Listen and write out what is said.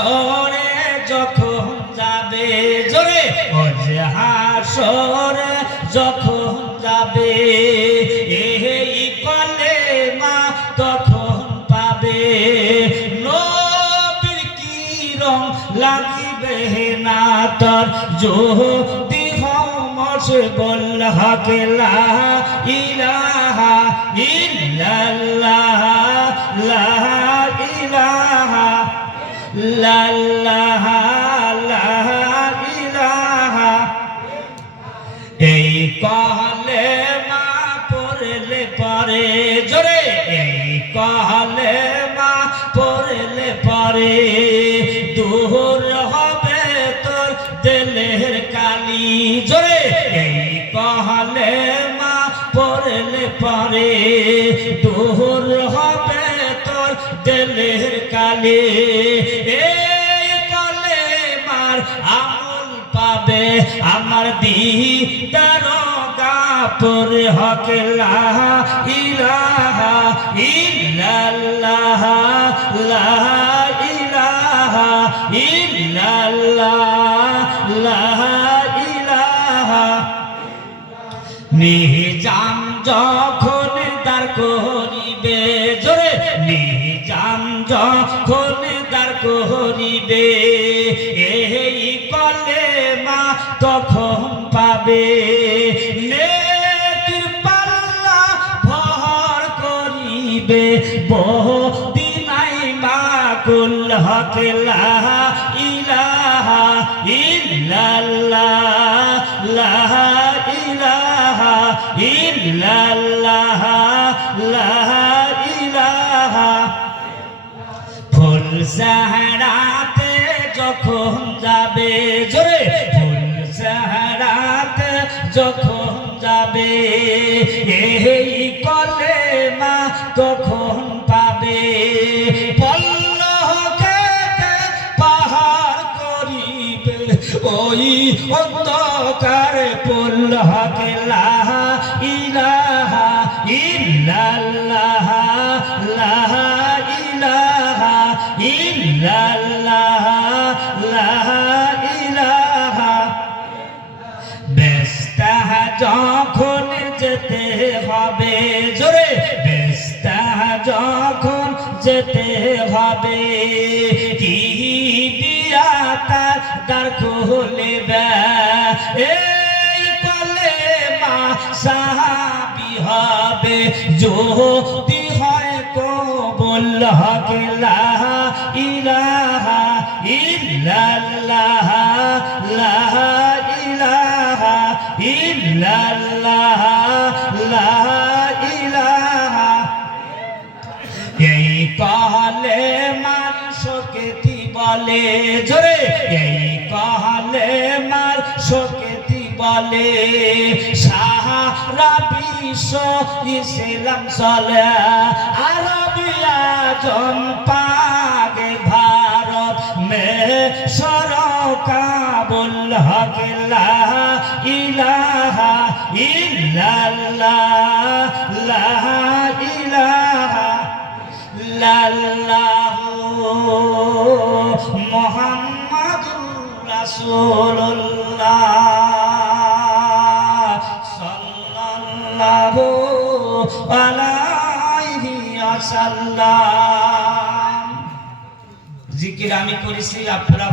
হাসরে যখন যাবে জোরে ও যে হাসরে যখন যাবে এই কলেমা তখন পাবে নবীর কিরণ লাগিবে না তার যদি হমস বল হক লা ইলাহা ইল্লাল্লাহ লা ইলাহা ইল্লাল্লাহ লা ইলাহা এই কলেমা পড়লে পরে জোরে এই কলেমা পড়লে পরে দূর হবে তোর দিলের কালি জোরে এই কলেমা পড়লে পরে দূর হবে তোর দিলের কালি এই কলেমার আমল পাবে আমার দিদার গাফর হক লা ইলাহা ইল্লাল্লাহ লা ইলাহা ইল্লাল্লাহ লা ইলাহা নিজাম যখন দাঁড় করিবে জোরে নিজাম যখন দাঁড় করিবে এই কলেমা তখন পাবে নেকির পাল্লা ভর করিবে বহুদিনাই মাকুল হক লা ইলাহা ইল্লাল্লাহ লা ইলাহা ইল্লাল্লাহ লা ইলাহা ফুল সাহারাতে যখন যাবে জোরে ফুল সাহারাতে যখন যাবে এই কলেমা তখন পাবে পল্লকে পাহাড় করিবে ওই অন্ধকার পল্লক লা ইলাহা ইল্লাল্লাহ লা ইলাহা ইল্লাল্লাহ লা ইলাহা বেস্তা যখন যেতে হবে জোরে বেস্তা যখন যেতে হবে কি দিয়া তার দ্বার খুলবে এই কলেমা সাহাবী হবে যদি হয় কবুল হক লা ইলাহা ইল্লাল্লাহ লা ইলাহা ইল্লাল্লাহ লা ইলাহা এই কলেমার শক্তি বলে জোরে এই কলেমার শক্তি বলে সারা বিশ্ব ইসলাম চলে আরবিয়া জনপাগে ভারত মে সরকাবুল হক লা ইলাহা ইল্লাল্লাহ লা ইলাহা ইল্লাল্লাহু মুহাম্মাদুর রাসূলুল্লাহ সাল্লাল্লাহু আলাইহি ওয়াসাল্লাম জিকির আমি করেছি আপনারা